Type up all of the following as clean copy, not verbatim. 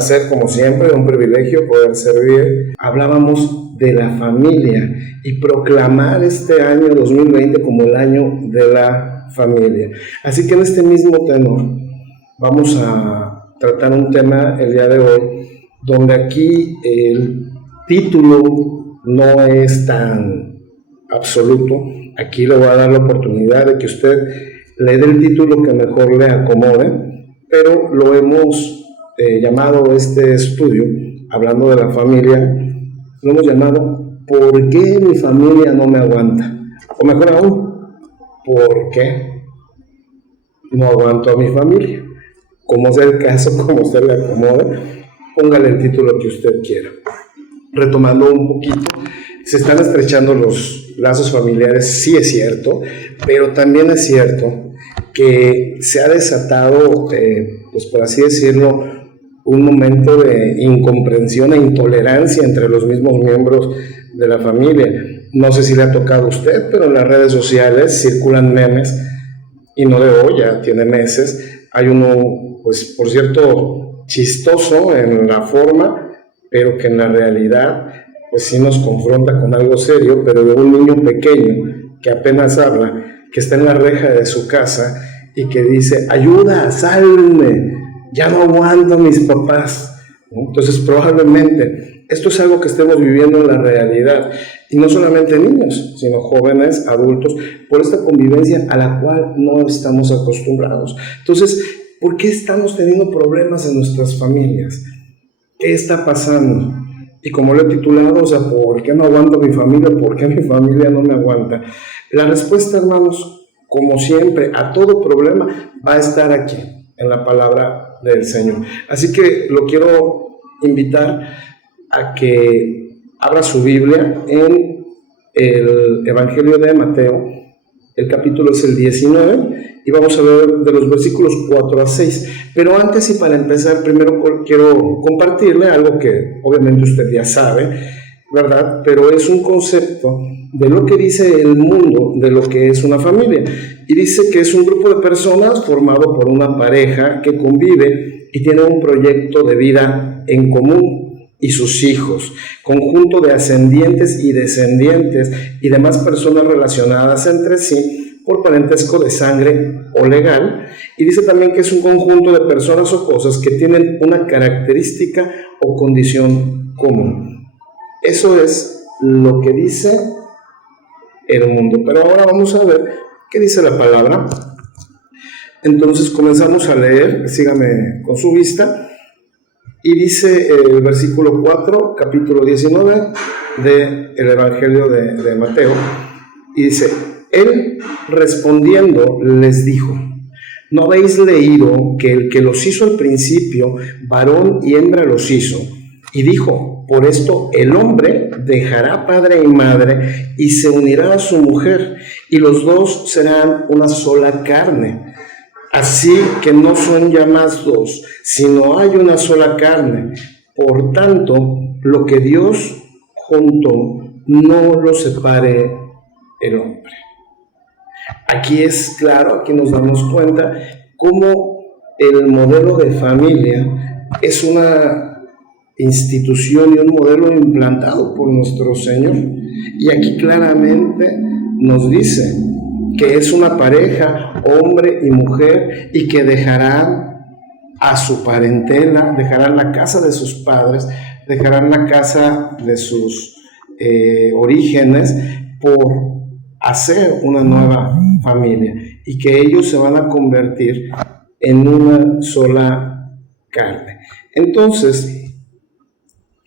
placer, como siempre, un privilegio poder servir. Hablábamos de la familia y proclamar este año 2020 como el año de la familia. Así que en este mismo tenor vamos a tratar un tema el día de hoy, donde aquí el título no es tan absoluto. Aquí le voy a dar la oportunidad de que usted le dé el título que mejor le acomode, pero lo hemos llamado este estudio, hablando de la familia, lo hemos llamado ¿por qué mi familia no me aguanta? O mejor aún, ¿por qué no aguanto a mi familia? Como sea el caso, como usted le acomode, póngale el título que usted quiera. Retomando un poquito, se están estrechando los lazos familiares, sí es cierto, pero también es cierto que se ha desatado, pues por así decirlo, un momento de incomprensión e intolerancia entre los mismos miembros de la familia. No sé si le ha tocado a usted, pero en las redes sociales circulan memes, y no de hoy, ya tiene meses. Hay uno, pues por cierto, chistoso en la forma, pero que en la realidad, pues sí nos confronta con algo serio, pero de un niño pequeño que apenas habla, que está en la reja de su casa y que dice: ayuda, sálvenme, ya no aguanto a mis papás, ¿no? Entonces probablemente esto es algo que estemos viviendo en la realidad, y no solamente niños, sino jóvenes, adultos, por esta convivencia a la cual no estamos acostumbrados. Entonces, ¿por qué estamos teniendo problemas en nuestras familias? ¿Qué está pasando? Y como lo he titulado, o sea, ¿por qué no aguanto a mi familia? ¿Por qué mi familia no me aguanta? La respuesta, hermanos, como siempre, a todo problema va a estar aquí, en la palabra del Señor. Así que lo quiero invitar a que abra su Biblia en el Evangelio de Mateo. El capítulo es el 19 y vamos a ver de los versículos 4 a 6. Pero antes y para empezar, primero quiero compartirle algo que obviamente usted ya sabe, ¿verdad? Pero es un concepto de lo que dice el mundo de lo que es una familia. Y dice que es un grupo de personas formado por una pareja que convive y tiene un proyecto de vida en común, y sus hijos, conjunto de ascendientes y descendientes y demás personas relacionadas entre sí por parentesco de sangre o legal. Y dice también que es un conjunto de personas o cosas que tienen una característica o condición común. Eso es lo que dice el mundo. Pero ahora vamos a ver qué dice la palabra. Entonces comenzamos a leer, sígame con su vista. Y dice el versículo 4, capítulo 19 del Evangelio de Mateo, y dice: él respondiendo les dijo: ¿no habéis leído que el que los hizo al principio, varón y hembra los hizo? Y dijo: por esto el hombre dejará padre y madre y se unirá a su mujer, y los dos serán una sola carne. Así que no son ya más dos, sino hay una sola carne. Por tanto, lo que Dios juntó, no lo separe el hombre. Aquí es claro, aquí nos damos cuenta cómo el modelo de familia es una institución y un modelo implantado por nuestro Señor. Y aquí claramente nos dice que es una pareja, hombre y mujer, y que dejarán a su parentela, dejarán la casa de sus padres, dejarán la casa de sus orígenes por hacer una nueva familia, y que ellos se van a convertir en una sola carne. Entonces,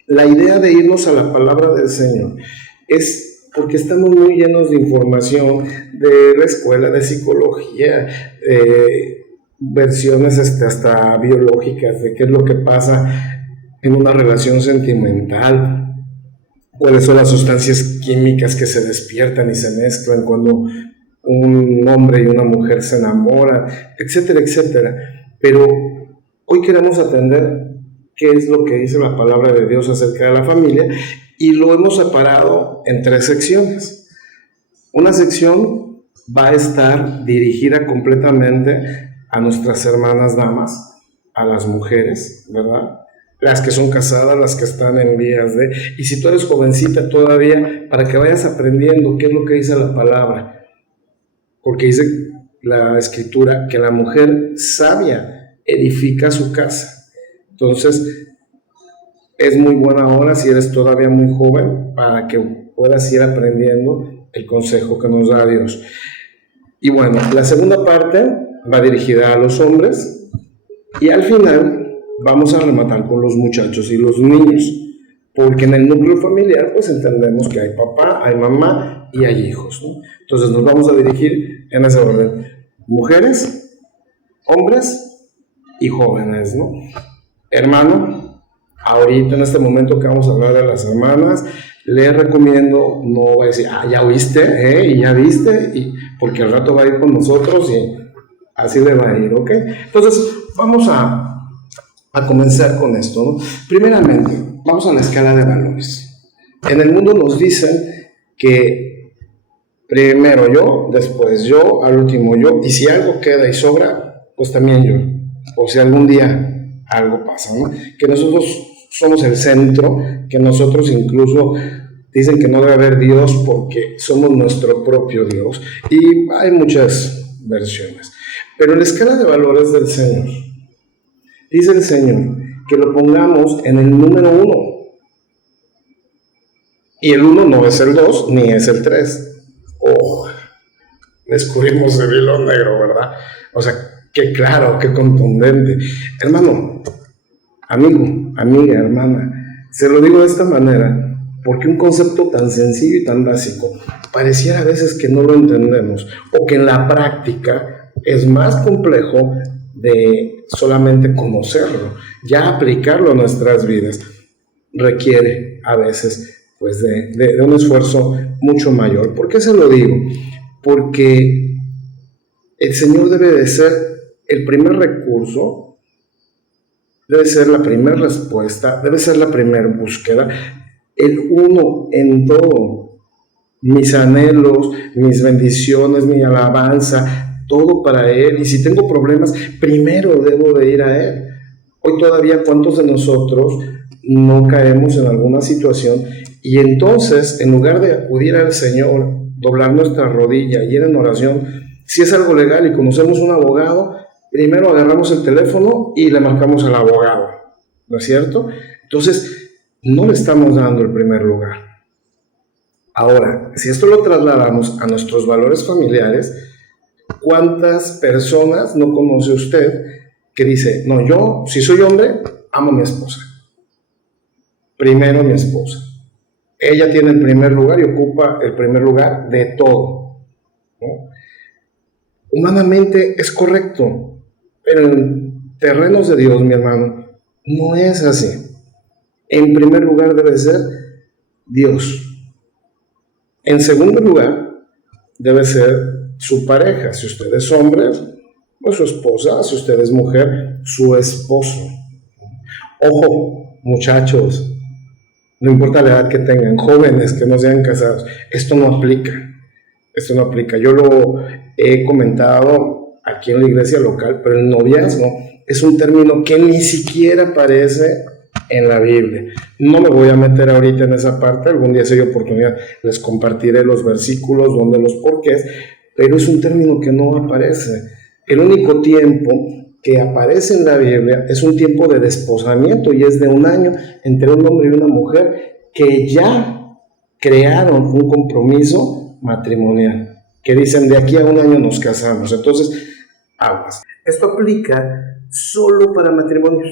la idea de irnos a la palabra del Señor es porque estamos muy llenos de información de la escuela de psicología, versiones hasta biológicas de qué es lo que pasa en una relación sentimental, cuáles son las sustancias químicas que se despiertan y se mezclan cuando un hombre y una mujer se enamoran, etcétera, etcétera. Pero hoy queremos atender qué es lo que dice la palabra de Dios acerca de la familia, y lo hemos separado en 3 secciones. Una sección va a estar dirigida completamente a nuestras hermanas damas, a las mujeres, ¿verdad? las que son casadas, las que están en vías de... Y si tú eres jovencita todavía, para que vayas aprendiendo qué es lo que dice la palabra. Porque dice la Escritura que la mujer sabia edifica su casa. Entonces, es muy buena hora si eres todavía muy joven para que puedas ir aprendiendo el consejo que nos da Dios. Y bueno, la segunda parte va dirigida a los hombres y al final vamos a rematar con los muchachos y los niños, porque en el núcleo familiar pues entendemos que hay papá, hay mamá y hay hijos, ¿no? Entonces nos vamos a dirigir en ese orden: mujeres, hombres y jóvenes, ¿no? Hermano, ahorita en este momento que vamos a hablar de las hermanas, les recomiendo no voy a decir, ya oíste, y ya viste, porque al rato va a ir con nosotros y así le va a ir, ¿ok? Entonces vamos a comenzar con esto, ¿no? Primeramente, vamos a la escala de valores. En el mundo nos dicen que primero yo, después yo, al último yo, y si algo queda y sobra, pues también yo. O si algún día algo pasa, ¿no? Que nosotros somos el centro, que nosotros incluso dicen que no debe haber Dios porque somos nuestro propio Dios. Y hay muchas versiones. Pero en la escala de valores del Señor, dice el Señor que lo pongamos en el número 1. Y el 1 no es el 2 ni es el 3. Oh, descubrimos el hilo negro, ¿verdad? O sea, qué claro, qué contundente. Hermano, amigo, amiga, hermana, se lo digo de esta manera porque un concepto tan sencillo y tan básico pareciera a veces que no lo entendemos o que en la práctica es más complejo de solamente conocerlo. Ya aplicarlo a nuestras vidas requiere a veces pues de un esfuerzo mucho mayor. ¿Por qué se lo digo? Porque el Señor debe de ser el primer recurso, debe ser la primera respuesta, debe ser la primera búsqueda, el uno en todo. Mis anhelos, mis bendiciones, mi alabanza, todo para Él. Y si tengo problemas, primero debo de ir a Él. Hoy todavía, ¿cuántos de nosotros no caemos en alguna situación y entonces en lugar de acudir al Señor, doblar nuestra rodilla y ir en oración, si es algo legal y conocemos un abogado, primero agarramos el teléfono y le marcamos al abogado, ¿no es cierto? Entonces no le estamos dando el primer lugar. Ahora, si esto lo trasladamos a nuestros valores familiares, ¿cuántas personas no conoce usted que dice, no, yo, si soy hombre, amo a mi esposa? Primero mi esposa. Ella tiene el primer lugar y ocupa el primer lugar de todo, ¿no? Humanamente es correcto, pero en terrenos de Dios, mi hermano, no es así. En primer lugar debe ser Dios. En segundo lugar, debe ser su pareja. Si usted es hombre, pues su esposa. Si usted es mujer, su esposo. Ojo, muchachos, no importa la edad que tengan, jóvenes que no sean casados, esto no aplica. Esto no aplica. Yo lo he comentado aquí en la iglesia local, pero el noviazgo es un término que ni siquiera aparece en la Biblia. No me voy a meter ahorita en esa parte, algún día si hay oportunidad les compartiré los versículos, donde los porqués, pero es un término que no aparece. El único tiempo que aparece en la Biblia es un tiempo de desposamiento y es de 1 año entre un hombre y una mujer que ya crearon un compromiso matrimonial, que dicen de aquí a 1 año nos casamos. Entonces, aguas. Esto aplica solo para matrimonios,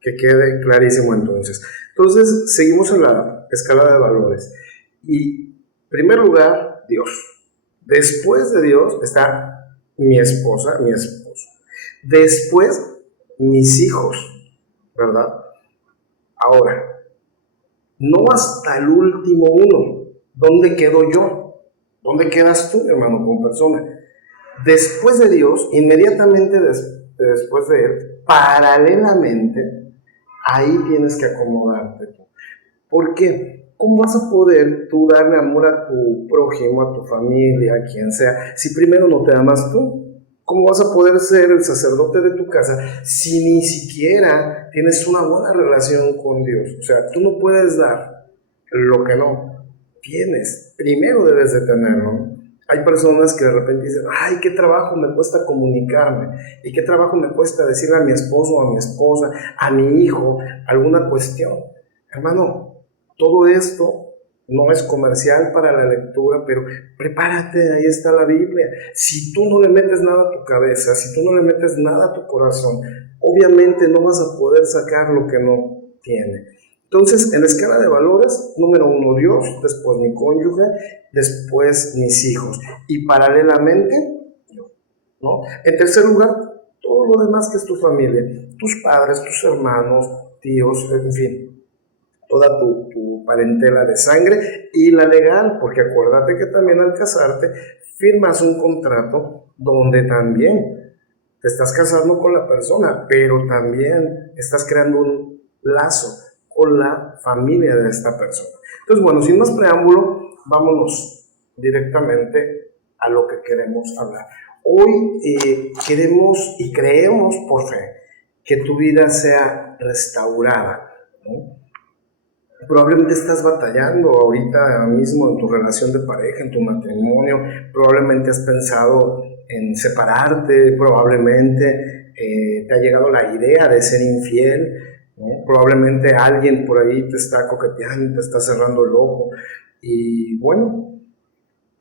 que quede clarísimo entonces. Entonces, seguimos en la escala de valores. Y, en primer lugar, Dios. Después de Dios está mi esposa, mi esposo. Después, mis hijos, ¿verdad? Ahora, no hasta el último uno. ¿Dónde quedo yo? ¿Dónde quedas tú, hermano, como persona? Después de Dios, inmediatamente después de Él, paralelamente, ahí tienes que acomodarte tú. ¿Por qué? ¿Cómo vas a poder tú darle amor a tu prójimo, a tu familia, a quien sea, si primero no te amas tú? ¿Cómo vas a poder ser el sacerdote de tu casa si ni siquiera tienes una buena relación con Dios? O sea, tú no puedes dar lo que no tienes. Primero debes de tenerlo. Hay personas que de repente dicen, ay, qué trabajo me cuesta comunicarme, y qué trabajo me cuesta decirle a mi esposo, a mi esposa, a mi hijo, alguna cuestión. Hermano, todo esto no es comercial para la lectura, pero prepárate, ahí está la Biblia. Si tú no le metes nada a tu cabeza, si tú no le metes nada a tu corazón, obviamente no vas a poder sacar lo que no tiene. Entonces, en la escala de valores, número 1 Dios, después mi cónyuge, después mis hijos, y paralelamente yo, ¿no? En tercer lugar, todo lo demás que es tu familia, tus padres, tus hermanos, tíos, en fin, toda tu parentela de sangre y la legal, porque acuérdate que también al casarte firmas un contrato donde también te estás casando con la persona, pero también estás creando un lazo con la familia de esta persona. Entonces, bueno, sin más preámbulo, vámonos directamente a lo que queremos hablar. Hoy queremos y creemos por fe que tu vida sea restaurada, ¿no? Probablemente estás batallando ahorita mismo en tu relación de pareja, en tu matrimonio, probablemente has pensado en separarte, probablemente te ha llegado la idea de ser infiel, ¿no? Probablemente alguien por ahí te está coqueteando, te está cerrando el ojo, y bueno,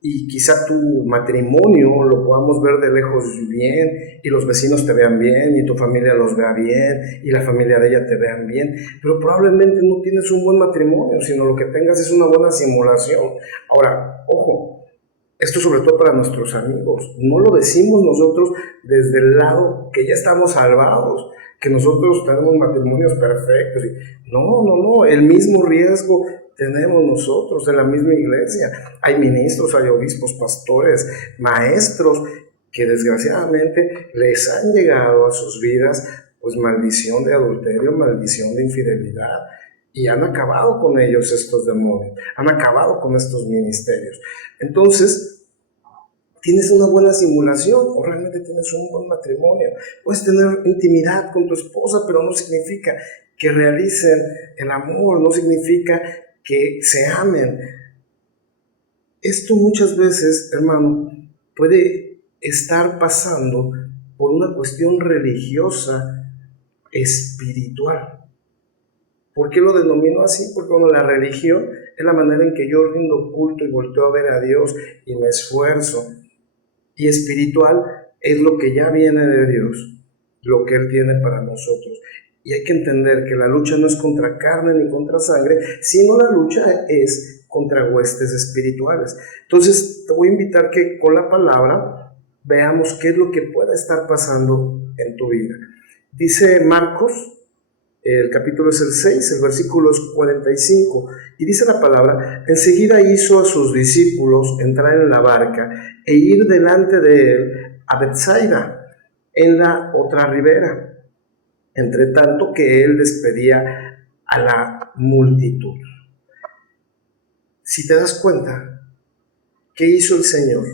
y quizá tu matrimonio lo podamos ver de lejos bien, y los vecinos te vean bien, y tu familia los vea bien, y la familia de ella te vean bien, pero probablemente no tienes un buen matrimonio, sino lo que tengas es una buena simulación. Ahora, ojo, esto sobre todo para nuestros amigos, no lo decimos nosotros desde el lado que ya estamos salvados, que nosotros tenemos matrimonios perfectos. No, el mismo riesgo tenemos nosotros en la misma iglesia. Hay ministros, hay obispos, pastores, maestros que desgraciadamente les han llegado a sus vidas pues maldición de adulterio, maldición de infidelidad, y han acabado con ellos estos demonios, han acabado con estos ministerios. Entonces, ¿tienes una buena simulación o realmente tienes un buen matrimonio? Puedes tener intimidad con tu esposa, pero no significa que realicen el amor, no significa que se amen. Esto muchas veces, hermano, puede estar pasando por una cuestión religiosa, espiritual. ¿Por qué lo denomino así? Porque bueno, la religión es la manera en que yo rindo culto y volteo a ver a Dios y me esfuerzo. Y espiritual es lo que ya viene de Dios, lo que Él tiene para nosotros. Y hay que entender que la lucha no es contra carne ni contra sangre, sino la lucha es contra huestes espirituales. Entonces te voy a invitar que con la palabra veamos qué es lo que puede estar pasando en tu vida. Dice Marcos, el capítulo es el 6, el versículo es 45, y dice la palabra: enseguida hizo a sus discípulos entrar en la barca e ir delante de él a Betsaida, en la otra ribera, entre tanto que él despedía a la multitud. Si te das cuenta, ¿qué hizo el Señor?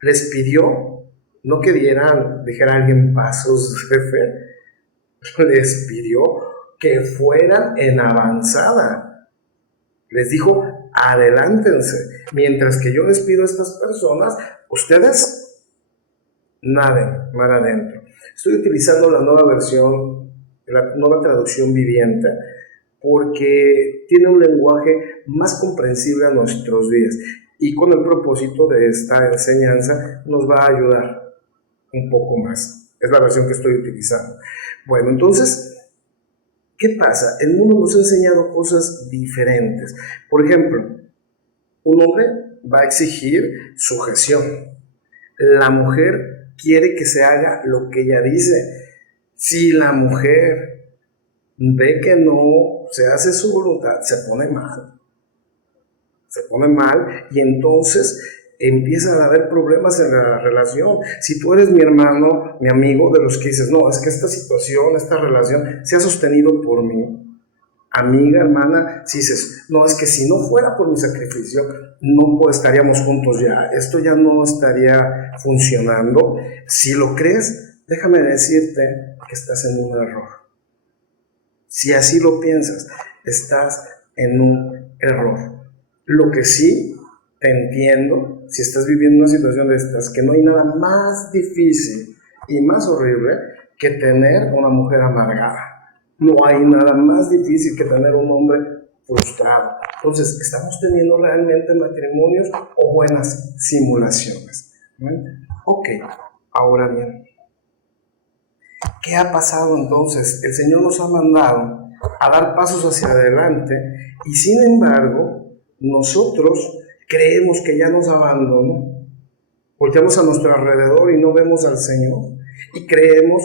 Les pidió, no que dijera alguien pasos de fe, les pidió que fueran en avanzada. Les dijo, adelántense, mientras que yo les pido a estas personas, ustedes naden mar adentro. Estoy utilizando la nueva versión, la nueva traducción viviente, porque tiene un lenguaje más comprensible a nuestros días, y con el propósito de esta enseñanza nos va a ayudar un poco más. Es la versión que estoy utilizando. Bueno, entonces, ¿qué pasa? El mundo nos ha enseñado cosas diferentes. Por ejemplo, un hombre va a exigir sujeción. La mujer quiere que se haga lo que ella dice. Si la mujer ve que no se hace su voluntad, se pone mal. Se pone mal, y entonces empiezan a haber problemas en la relación. Si tú eres mi hermano, mi amigo, de los que dices, no, es que esta situación, esta relación se ha sostenido por mí, amiga, hermana, si dices, no, es que si no fuera por mi sacrificio, no estaríamos juntos ya, esto ya no estaría funcionando. Si lo crees, déjame decirte que estás en un error. Si así lo piensas, estás en un error. Lo que sí te entiendo, si estás viviendo una situación de estas, que no hay nada más difícil y más horrible que tener una mujer amargada. No hay nada más difícil que tener un hombre frustrado. Entonces, ¿estamos teniendo realmente matrimonios o buenas simulaciones? ¿Ven? Ok, ahora bien, ¿qué ha pasado entonces? El Señor nos ha mandado a dar pasos hacia adelante y sin embargo, nosotros creemos que ya nos abandonó. Volteamos a nuestro alrededor y no vemos al Señor y creemos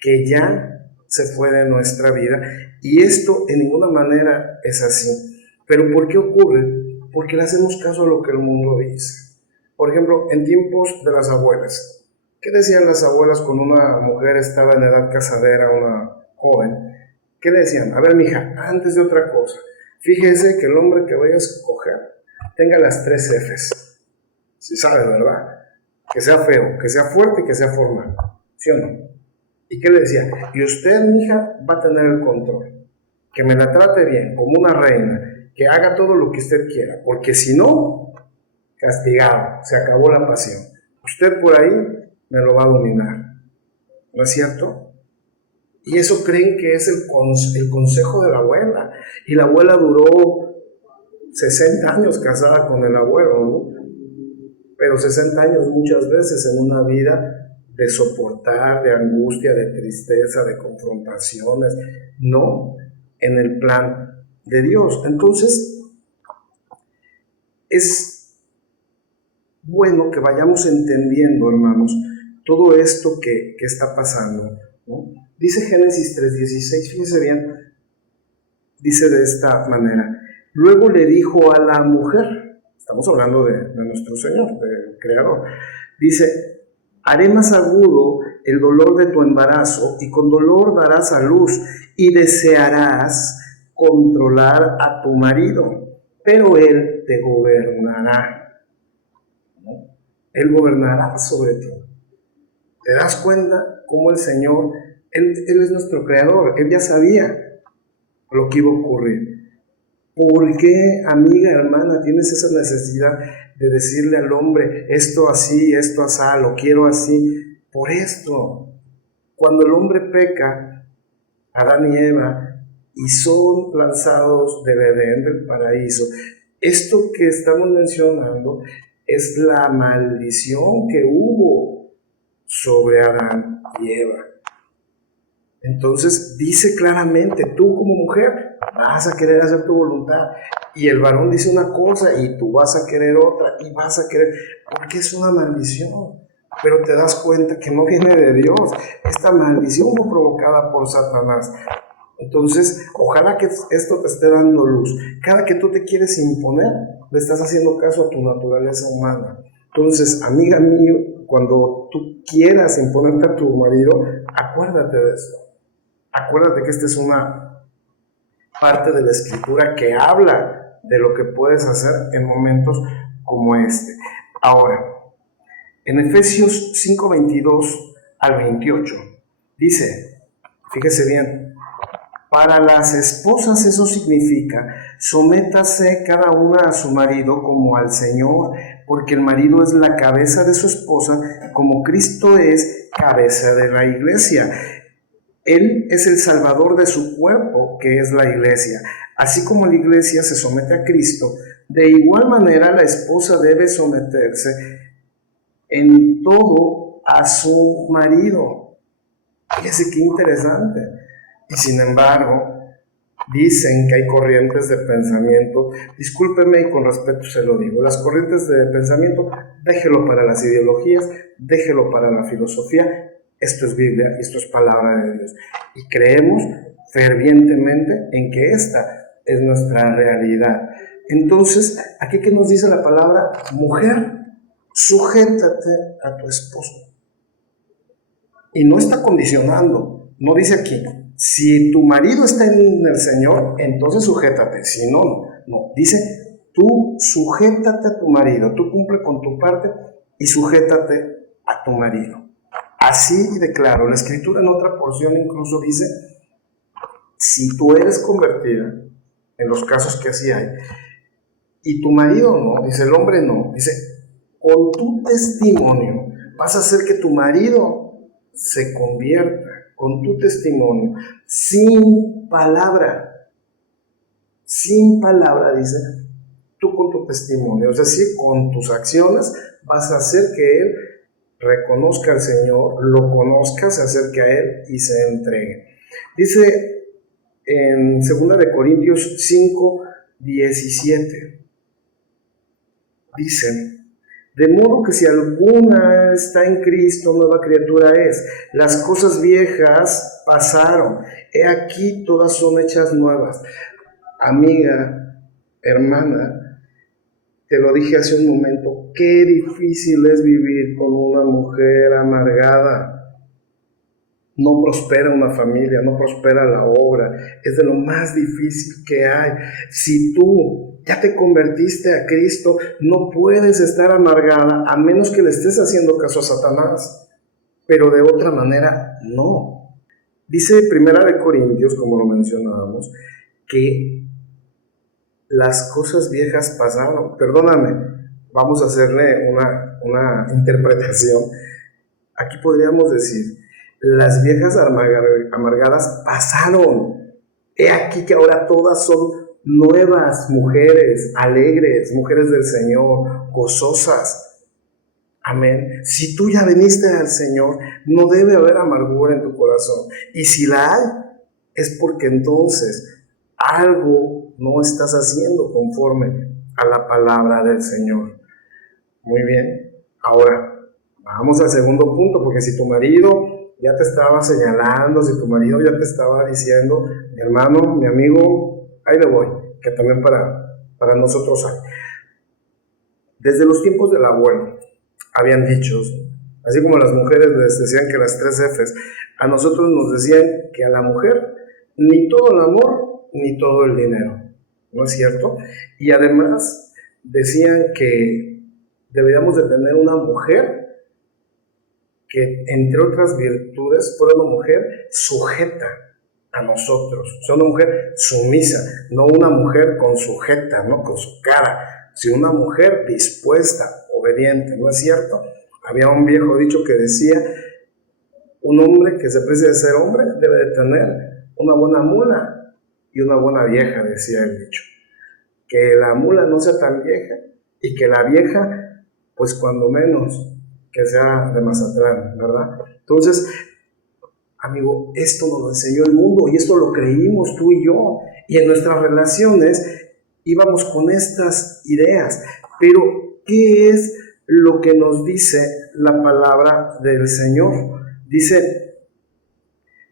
que ya se fue de nuestra vida, y esto en ninguna manera es así. ¿Pero por qué ocurre? Porque le hacemos caso a lo que el mundo dice. Por ejemplo, en tiempos de las abuelas, ¿qué decían las abuelas cuando una mujer estaba en edad casadera, una joven? ¿Qué le decían? A ver, mija, antes de otra cosa, fíjese que el hombre que vaya a escoger tenga las 3 Fs. Sí sabe, ¿verdad? Que sea feo, que sea fuerte y que sea formal. ¿Sí o no? ¿Y qué le decía? Y usted, mija, va a tener el control. Que me la trate bien, como una reina. Que haga todo lo que usted quiera. Porque si no, castigado. Se acabó la pasión. Usted por ahí me lo va a dominar. ¿No es cierto? Y eso creen que es el consejo de la abuela. Y la abuela duró 60 años casada con el abuelo, ¿no? Pero 60 años muchas veces en una vida de soportar, de angustia, de tristeza, de confrontaciones, no en el plan de Dios. Entonces, es bueno que vayamos entendiendo, hermanos, todo esto que está pasando, ¿no? Dice Génesis 3:16, fíjense bien, dice de esta manera: luego le dijo a la mujer, estamos hablando de nuestro Señor, del Creador, dice: haré más agudo el dolor de tu embarazo y con dolor darás a luz y desearás controlar a tu marido, pero él te gobernará, ¿no? Él gobernará sobre ti. ¿Te das cuenta cómo el Señor, Él es nuestro Creador? Él ya sabía lo que iba a ocurrir. ¿Por qué, amiga, hermana, tienes esa necesidad de decirle al hombre esto así, esto asá, lo quiero así? Por esto, cuando el hombre peca, Adán y Eva, y son lanzados del Edén, del paraíso, esto que estamos mencionando es la maldición que hubo sobre Adán y Eva. Entonces dice claramente, tú como mujer vas a querer hacer tu voluntad, y el varón dice una cosa y tú vas a querer otra, y vas a querer, porque es una maldición. Pero te das cuenta que no viene de Dios. Esta maldición fue provocada por Satanás. Entonces, ojalá que esto te esté dando luz. Cada que tú te quieres imponer, le estás haciendo caso a tu naturaleza humana. Entonces, amiga mía, cuando tú quieras imponerte a tu marido, acuérdate de esto. Acuérdate que esta es una parte de la Escritura que habla de lo que puedes hacer en momentos como este. Ahora, en Efesios 5:22 al 28, dice, fíjese bien, para las esposas eso significa, sométase cada una a su marido como al Señor, porque el marido es la cabeza de su esposa, como Cristo es cabeza de la iglesia. Él es el salvador de su cuerpo, que es la iglesia. Así como la iglesia se somete a Cristo, de igual manera la esposa debe someterse en todo a su marido. Fíjese qué interesante. Y sin embargo, dicen que hay corrientes de pensamiento, discúlpeme y con respeto se lo digo, las corrientes de pensamiento, déjelo para las ideologías, déjelo para la filosofía. Esto es Biblia, esto es palabra de Dios. Y creemos fervientemente en que esta es nuestra realidad. Entonces, aquí que nos dice la palabra, mujer, sujétate a tu esposo. Y no está condicionando, no dice aquí, si tu marido está en el Señor, entonces sujétate, si no, no. Dice, Tú sujétate a tu marido, tú cumple con tu parte y sujétate a tu marido. Así de claro, la Escritura en otra porción incluso dice, si tú eres convertida, en los casos que así hay, y tu marido no, dice el hombre no, dice, con tu testimonio vas a hacer que tu marido se convierta, con tu testimonio, sin palabra, dice, tú con tu testimonio, es decir, con tus acciones vas a hacer que él reconozca al Señor, lo conozca, se acerque a él y se entregue. Dice en 2 de Corintios 5, 17, dice, de modo que si alguna está en Cristo, nueva criatura es. Las cosas viejas pasaron, he aquí todas son hechas nuevas. Amiga, hermana, te lo dije hace un momento, qué difícil es vivir con una mujer amargada. No prospera una familia, no prospera la obra, es de lo más difícil que hay. Si tú ya te convertiste a Cristo, no puedes estar amargada a menos que le estés haciendo caso a Satanás, pero de otra manera no. Dice 1 de Corintios, como lo mencionábamos, que las cosas viejas pasaron. Perdóname, vamos a hacerle una interpretación. Aquí podríamos decir, las viejas amargadas pasaron. He aquí que ahora todas son nuevas mujeres, alegres, mujeres del Señor, gozosas. Amén. Si tú ya viniste al Señor, no debe haber amargura en tu corazón. Y si la hay, es porque entonces algo no estás haciendo conforme a la palabra del Señor. Muy bien. Ahora, vamos al segundo punto, porque si tu marido ya te estaba señalando, si tu marido ya te estaba diciendo, mi hermano, mi amigo, ahí le voy, que también para nosotros hay. Desde los tiempos del abuelo, habían dichos, así como las mujeres les decían que las 3 Fs, a nosotros nos decían que a la mujer ni todo el amor, ni todo el dinero, ¿no es cierto? Y además decían que deberíamos de tener una mujer que entre otras virtudes fuera una mujer sujeta a nosotros, o sea, una mujer sumisa, no una mujer con sujeta, ¿no? Con su cara, sino una mujer dispuesta, obediente, ¿no es cierto? Había un viejo dicho que decía, un hombre que se precie de ser hombre debe de tener una buena mula y una buena vieja, decía el dicho. Que la mula no sea tan vieja y que la vieja, pues cuando menos, que sea de Mazatlán, ¿verdad? Entonces, amigo, esto nos lo enseñó el mundo y esto lo creímos tú y yo. Y en nuestras relaciones íbamos con estas ideas. Pero, ¿qué es lo que nos dice la palabra del Señor? Dice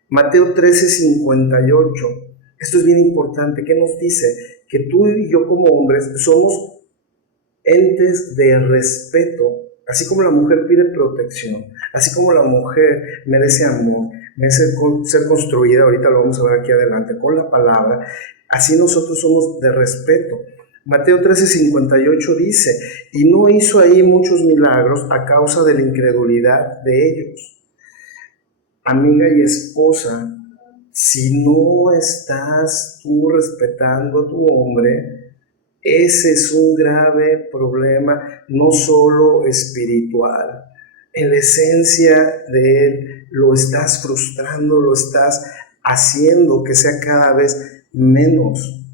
Mateo 13:58. Esto es bien importante. ¿Qué nos dice? Que tú y yo como hombres somos entes de respeto. Así como la mujer pide protección, así como la mujer merece amor, merece ser construida, ahorita lo vamos a ver aquí adelante, con la palabra, así nosotros somos de respeto. Mateo 13:58 dice, y no hizo ahí muchos milagros a causa de la incredulidad de ellos. Amiga y esposa, si no estás tú respetando a tu hombre, ese es un grave problema, no solo espiritual. En la esencia de él lo estás frustrando, lo estás haciendo que sea cada vez menos.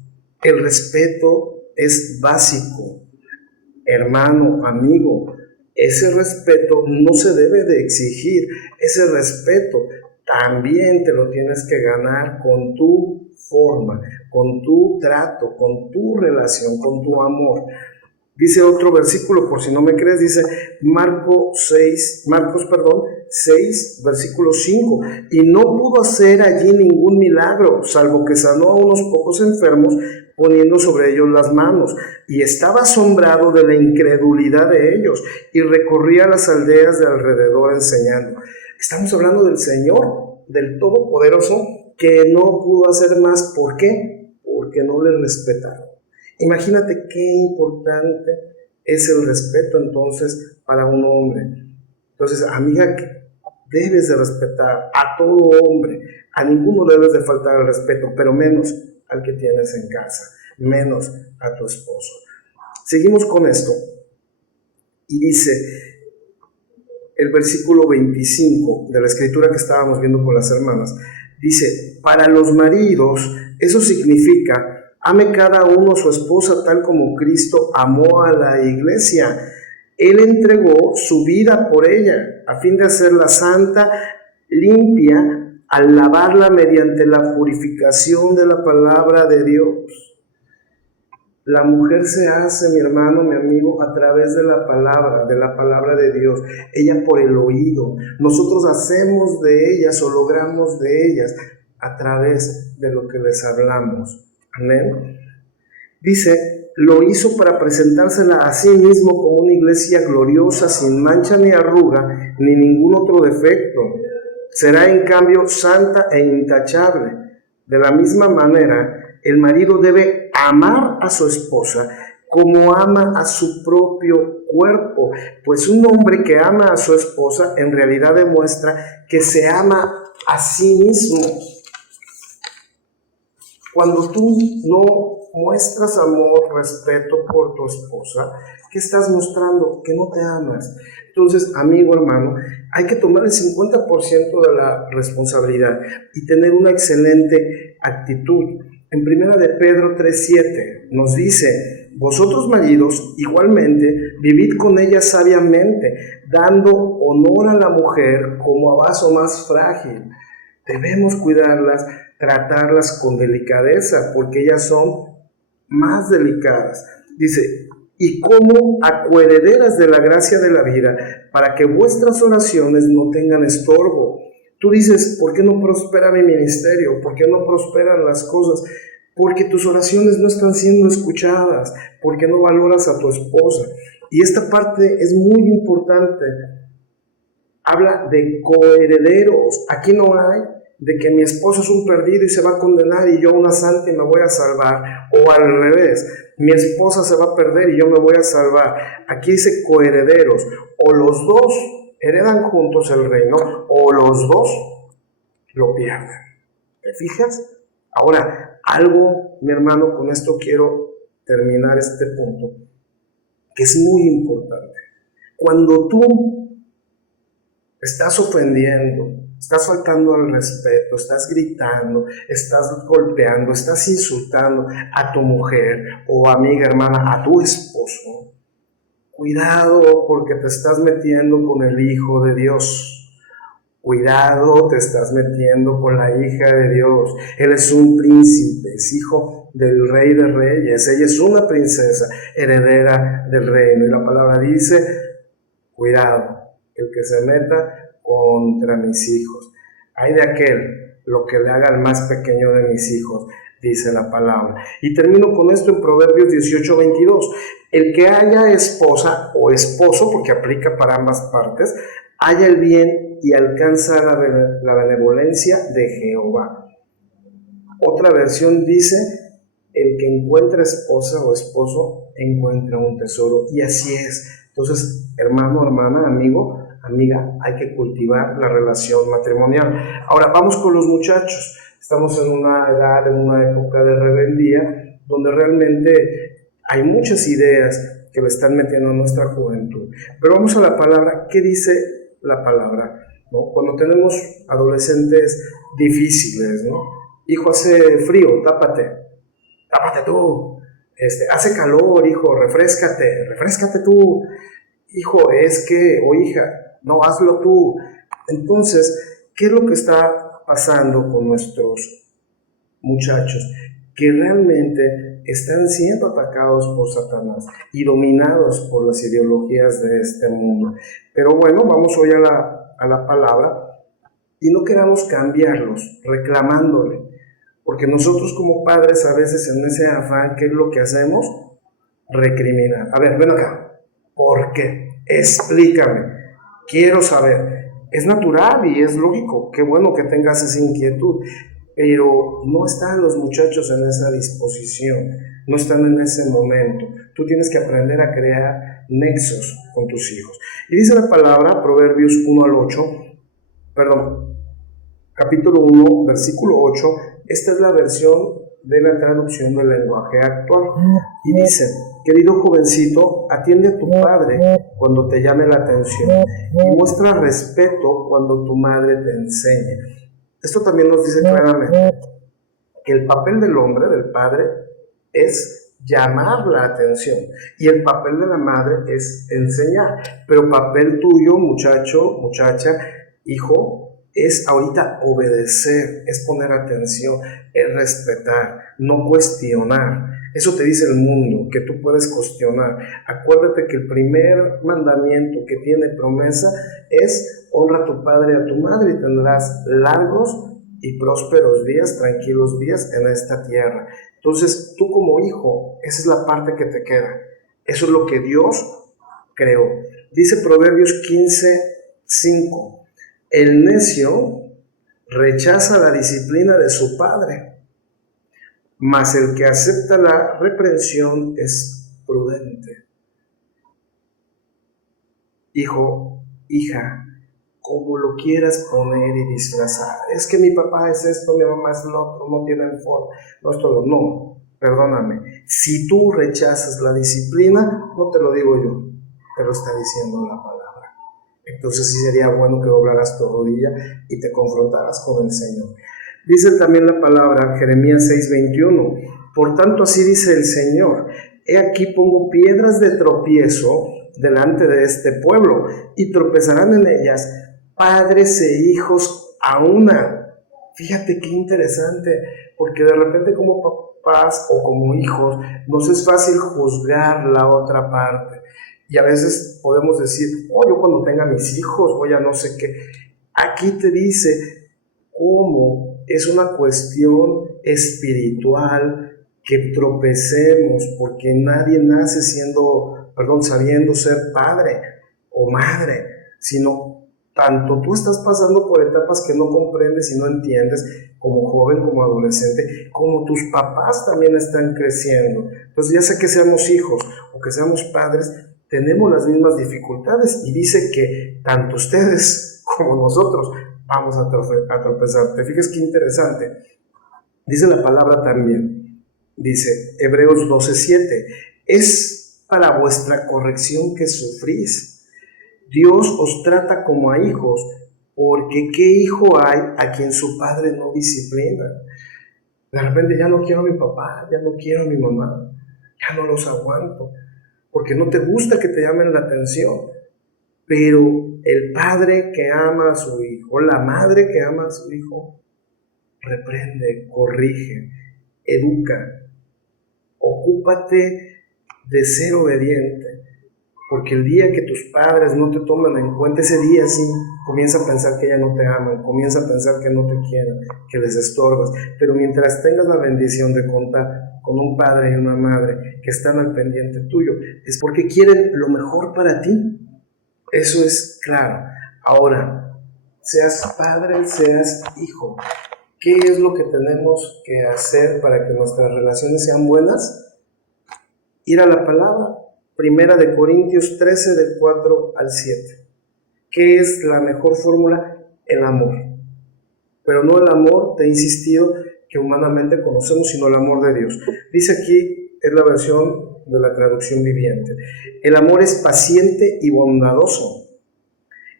El respeto es básico. Hermano, amigo, ese respeto no se debe de exigir. Ese respeto también te lo tienes que ganar con tu forma, con tu trato, con tu relación, con tu amor. Dice otro versículo, por si no me crees, dice Marcos 6, versículo 5, y no pudo hacer allí ningún milagro, salvo que sanó a unos pocos enfermos, poniendo sobre ellos las manos, y estaba asombrado de la incredulidad de ellos, y recorría las aldeas de alrededor enseñando. Estamos hablando del Señor, del Todopoderoso, que no pudo hacer más. ¿Por qué? Porque no le respetaron. Imagínate qué importante es el respeto entonces para un hombre. Entonces, amiga, debes de respetar a todo hombre, a ninguno debes de faltar el respeto, pero menos al que tienes en casa, menos a tu esposo. Seguimos con esto y dice el versículo 25 de la escritura que estábamos viendo con las hermanas, dice, para los maridos eso significa, ame cada uno a su esposa tal como Cristo amó a la iglesia. Él entregó su vida por ella, a fin de hacerla santa, limpia, al lavarla mediante la purificación de la palabra de Dios. La mujer se hace, mi hermano, mi amigo, a través de la palabra de Dios. Ella por el oído. Nosotros hacemos de ellas o logramos de ellas a través de lo que les hablamos. Amén. Dice, lo hizo para presentársela a sí mismo como una iglesia gloriosa, sin mancha ni arruga, ni ningún otro defecto. Será en cambio santa e intachable. De la misma manera, el marido debe amar a su esposa como ama a su propio cuerpo, pues un hombre que ama a su esposa en realidad demuestra que se ama a sí mismo. Cuando tú no muestras amor, respeto por tu esposa, ¿qué estás mostrando? Que no te amas. Entonces, amigo, hermano, hay que tomar el 50% de la responsabilidad y tener una excelente actitud. En 1 de Pedro 3:7 nos dice, vosotros maridos igualmente vivid con ella sabiamente, dando honor a la mujer como a vaso más frágil. Debemos cuidarlas, tratarlas con delicadeza, porque ellas son más delicadas. Dice, y como acuerederas de la gracia de la vida, para que vuestras oraciones no tengan estorbo. Tú dices, ¿por qué no prospera mi ministerio? ¿Por qué no prosperan las cosas? Porque tus oraciones no están siendo escuchadas, porque no valoras a tu esposa. Y esta parte es muy importante. Habla de coherederos. Aquí no hay de que mi esposo es un perdido y se va a condenar y yo una santa y me voy a salvar, o al revés, mi esposa se va a perder y yo me voy a salvar. Aquí dice coherederos, o los dos heredan juntos el reino, o los dos lo pierden. ¿Te fijas? Ahora, algo, mi hermano, con esto quiero terminar este punto, que es muy importante. Cuando tú estás ofendiendo, estás faltando al respeto, estás gritando, estás golpeando, estás insultando a tu mujer o amiga, hermana, a tu esposo, cuidado porque te estás metiendo con el Hijo de Dios. Cuidado, te estás metiendo con la hija de Dios. Él es un príncipe, es hijo del Rey de Reyes. Ella es una princesa, heredera del reino. Y la palabra dice, cuidado, el que se meta contra mis hijos. Ay de aquel, lo que le haga al más pequeño de mis hijos, dice la palabra. Y termino con esto en Proverbios 18:22. El que haya esposa o esposo, porque aplica para ambas partes, halla el bien y alcanza la benevolencia de Jehová. Otra versión dice, el que encuentra esposa o esposo encuentra un tesoro. Y así es. Entonces, hermano, hermana, amigo, amiga, hay que cultivar la relación matrimonial. Ahora, vamos con los muchachos. Estamos en una edad, en una época de rebeldía, donde realmente hay muchas ideas que le están metiendo a nuestra juventud. Pero vamos a la palabra. ¿Qué dice la palabra? ¿No? Cuando tenemos adolescentes difíciles, ¿no? Hijo, hace frío, tápate tú. Hace calor, hijo, refréscate tú. Hijo, es que, o hija, no, hazlo tú. Entonces, ¿qué es lo que está pasando con nuestros muchachos? Que realmente están siendo atacados por Satanás y dominados por las ideologías de este mundo. Pero bueno, vamos hoy a la palabra y no queramos cambiarlos reclamándole, porque nosotros como padres a veces en ese afán, ¿qué es lo que hacemos? Recriminar. A ver, ven acá. ¿Por qué? Explícame. Quiero saber. Es natural y es lógico. Qué bueno que tengas esa inquietud, pero no están los muchachos en esa disposición. no están en ese momento. Tú tienes que aprender a crear nexos con tus hijos. Y dice la palabra, Proverbios 1 al 8, capítulo 1, versículo 8, esta es la versión de la traducción del lenguaje actual. Y dice, querido jovencito, atiende a tu padre cuando te llame la atención y muestra respeto cuando tu madre te enseñe. Esto también nos dice claramente que el papel del hombre, del padre, es llamar la atención y el papel de la madre es enseñar. Pero papel tuyo, muchacho, muchacha, hijo, es ahorita obedecer, es poner atención, es respetar, no cuestionar. Eso te dice el mundo, que tú puedes cuestionar. Acuérdate que el primer mandamiento que tiene promesa es honra a tu padre y a tu madre y tendrás largos y prósperos días, tranquilos días en esta tierra. Entonces, tú como hijo, esa es la parte que te queda. Eso es lo que Dios creó. Dice Proverbios 15:5. El necio rechaza la disciplina de su padre, mas el que acepta la reprensión es prudente. Hijo, hija, como lo quieras poner y disfrazar. Es que mi papá es esto, mi mamá es lo otro, no tienen forma, no es todo. No, perdóname. Si tú rechazas la disciplina, no te lo digo yo, te lo está diciendo la palabra. Entonces sí sería bueno que doblaras tu rodilla y te confrontaras con el Señor. Dice también la palabra, Jeremías 6:21, por tanto así dice el Señor, he aquí pongo piedras de tropiezo delante de este pueblo y tropezarán en ellas padres e hijos a una. Fíjate qué interesante, porque de repente como papás o como hijos nos es fácil juzgar la otra parte. Y a veces podemos decir, yo cuando tenga mis hijos voy a no sé qué. Aquí te dice cómo es una cuestión espiritual que tropecemos, porque nadie nace sabiendo ser padre o madre, sino tanto tú estás pasando por etapas que no comprendes y no entiendes, como joven, como adolescente, como tus papás también están creciendo. Entonces ya sea que seamos hijos o que seamos padres, tenemos las mismas dificultades y dice que tanto ustedes como nosotros vamos a tropezar. ¿Te fijas qué interesante? Dice la palabra también, dice Hebreos 12:7, es para vuestra corrección que sufrís. Dios os trata como a hijos, porque ¿qué hijo hay a quien su padre no disciplina? De repente ya no quiero a mi papá, ya no quiero a mi mamá, ya no los aguanto, porque no te gusta que te llamen la atención. Pero el padre que ama a su hijo, la madre que ama a su hijo, reprende, corrige, educa. Ocúpate de ser obediente, porque el día que tus padres no te toman en cuenta, ese día sí comienza a pensar que ya no te aman, comienza a pensar que no te quieren, que les estorbas. Pero mientras tengas la bendición de contar con un padre y una madre que están al pendiente tuyo, es porque quieren lo mejor para ti. Eso es claro. Ahora, seas padre, seas hijo, ¿qué es lo que tenemos que hacer para que nuestras relaciones sean buenas? Ir a la palabra. Primera de Corintios 13, del 4 al 7. ¿Qué es la mejor fórmula? El amor. Pero no el amor, te he insistido, que humanamente conocemos, sino el amor de Dios. Dice aquí, es la versión de la traducción viviente. El amor es paciente y bondadoso.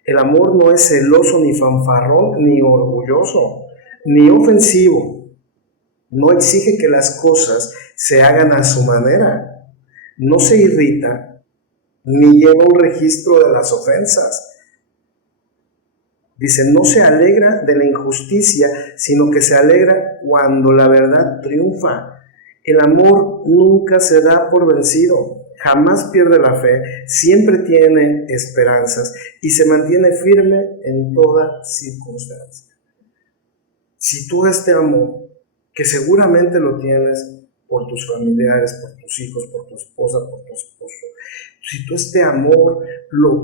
El amor no es celoso, ni fanfarrón, ni orgulloso, ni ofensivo. No exige que las cosas se hagan a su manera. No se irrita, ni lleva un registro de las ofensas. Dice, no se alegra de la injusticia, sino que se alegra cuando la verdad triunfa. El amor nunca se da por vencido, jamás pierde la fe, siempre tiene esperanzas y se mantiene firme en toda circunstancia. Si tú este amor, que seguramente lo tienes por tus familiares, por tus hijos, por tu esposa, por tu esposo, si tú este amor lo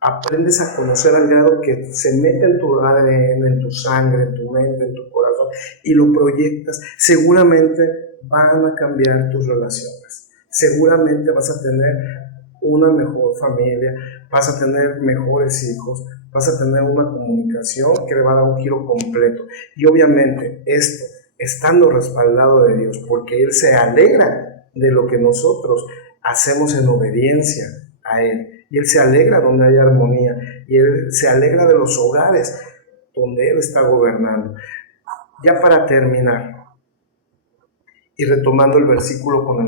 aprendes a conocer al grado que se mete en tu ADN, en tu sangre, en tu mente, en tu corazón y lo proyectas, seguramente van a cambiar tus relaciones. Seguramente vas a tener una mejor familia, vas a tener mejores hijos, vas a tener una comunicación que le va a dar un giro completo. Y obviamente esto, estando respaldado de Dios, porque Él se alegra de lo que nosotros hacemos en obediencia a Él. Y Él se alegra donde hay armonía. Y Él se alegra de los hogares donde Él está gobernando. Ya para terminar, y retomando el versículo con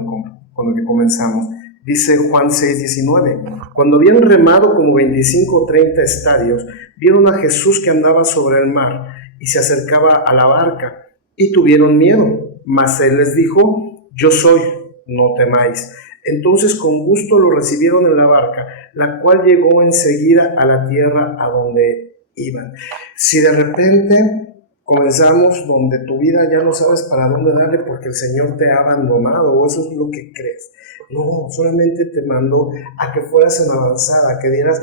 el que comenzamos, dice Juan 6:19, cuando habían remado como 25 o 30 estadios, vieron a Jesús que andaba sobre el mar y se acercaba a la barca, y tuvieron miedo, mas Él les dijo, yo soy, no temáis. Entonces con gusto lo recibieron en la barca, la cual llegó enseguida a la tierra a donde iban. Si de repente comenzamos donde tu vida ya no sabes para dónde darle porque el Señor te ha abandonado, o eso es lo que crees, no, solamente te mandó a que fueras en avanzada, que dieras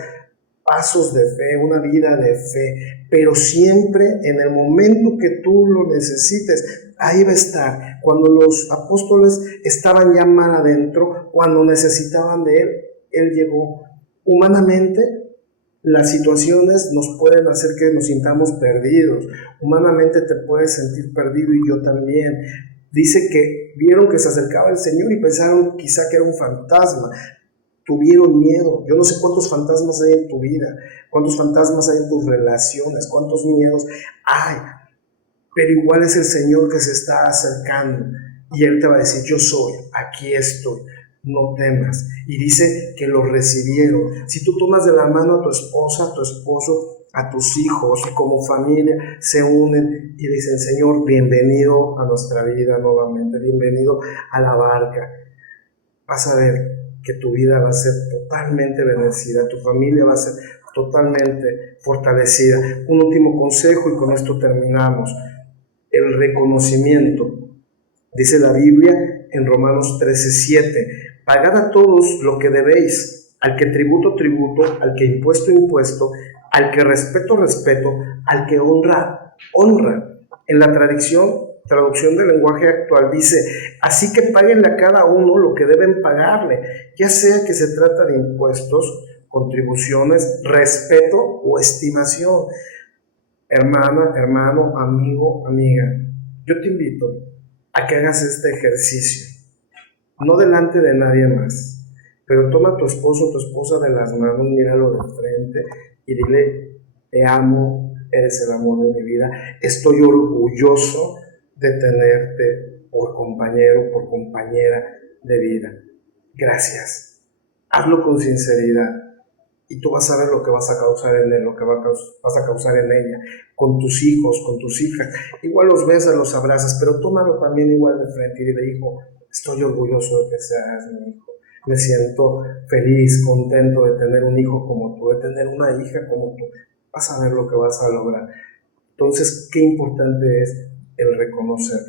pasos de fe, una vida de fe, pero siempre en el momento que tú lo necesites, ahí va a estar. Cuando los apóstoles estaban ya mal adentro, cuando necesitaban de Él, Él llegó. Humanamente, las situaciones nos pueden hacer que nos sintamos perdidos. Humanamente te puedes sentir perdido y yo también. Dice que vieron que se acercaba el Señor y pensaron quizá que era un fantasma. Tuvieron miedo. Yo no sé cuántos fantasmas hay en tu vida, cuántos fantasmas hay en tus relaciones, cuántos miedos hay, pero igual es el Señor que se está acercando y Él te va a decir, yo soy, aquí estoy, no temas. Y dice que lo recibieron. Si tú tomas de la mano a tu esposa, a tu esposo, a tus hijos, y como familia se unen y dicen, Señor, bienvenido a nuestra vida nuevamente, bienvenido a la barca, vas a ver que tu vida va a ser totalmente bendecida, tu familia va a ser totalmente fortalecida. Un último consejo y con esto terminamos. El reconocimiento. Dice la Biblia en Romanos 13:7, pagad a todos lo que debéis, al que tributo, tributo, al que impuesto, impuesto, al que respeto, respeto, al que honra, honra. En la traducción del lenguaje actual dice, así que páguenle a cada uno lo que deben pagarle, ya sea que se trata de impuestos, contribuciones, respeto o estimación. Hermana, hermano, amigo, amiga, yo te invito a que hagas este ejercicio, no delante de nadie más, pero toma a tu esposo o tu esposa de las manos, míralo de frente y dile, te amo, eres el amor de mi vida, estoy orgulloso de tenerte por compañero, por compañera de vida. Gracias. Hazlo con sinceridad y tú vas a ver lo que vas a causar en él, lo que vas a causar en ella, con tus hijos, con tus hijas. Igual los besas, los abrazas, pero tómalo también igual de frente y dile, hijo, estoy orgulloso de que seas mi hijo. Me siento feliz, contento de tener un hijo como tú, de tener una hija como tú. Vas a ver lo que vas a lograr. Entonces, qué importante es el reconocer.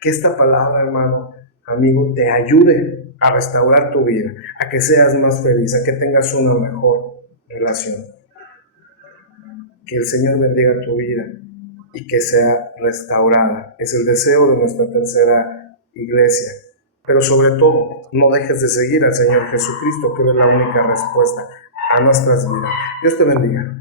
Que esta palabra, hermano, amigo, te ayude a restaurar tu vida, a que seas más feliz, a que tengas una mejor relación. Que el Señor bendiga tu vida y que sea restaurada. Es el deseo de nuestra tercera iglesia. Pero sobre todo, no dejes de seguir al Señor Jesucristo, que es la única respuesta a nuestras vidas. Dios te bendiga.